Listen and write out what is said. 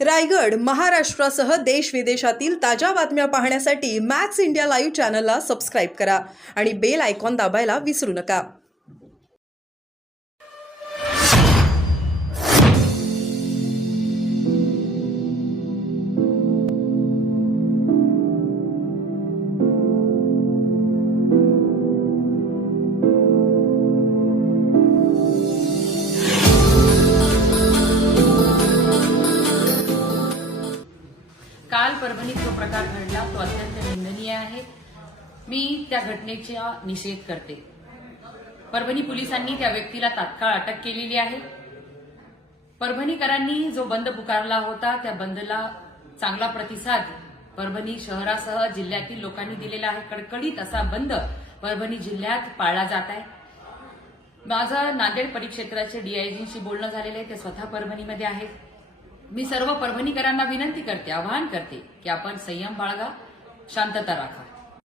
रायगड, महाराष्ट्रासह देश विदेशातील ताज्या बातम्या पाहण्यासाठी मॅक्स इंडिया लाईव्ह चॅनलला सबस्क्राईब करा आणि बेल आयकॉन दाबायला विसरू नका. काल परभणीत जो प्रकार घडला तो अत्यंत निंदनीय आहे. मी त्या घटनेचा निषेध करते. परभणी पोलिसांनी त्या व्यक्तीला तात्काळ अटक केलेली आहे. परभणीकरांनी जो बंद पुकारला होता त्या बंदला चांगला प्रतिसाद परभणी शहरासह जिल्ह्यातील लोकांनी दिलेला आहे. कडकडीत असा बंद परभणी जिल्ह्यात पाळला जात आहे. माझं नांदेड परिक्षेत्राचे डीआयजींशी बोलणं झालेलं आहे. ते स्वतः परभणीमध्ये आहेत. मी सर्व परभणीकरांना विनंती करते, आवाहन करते की आपण संयम बाळगा, शांतता राखा.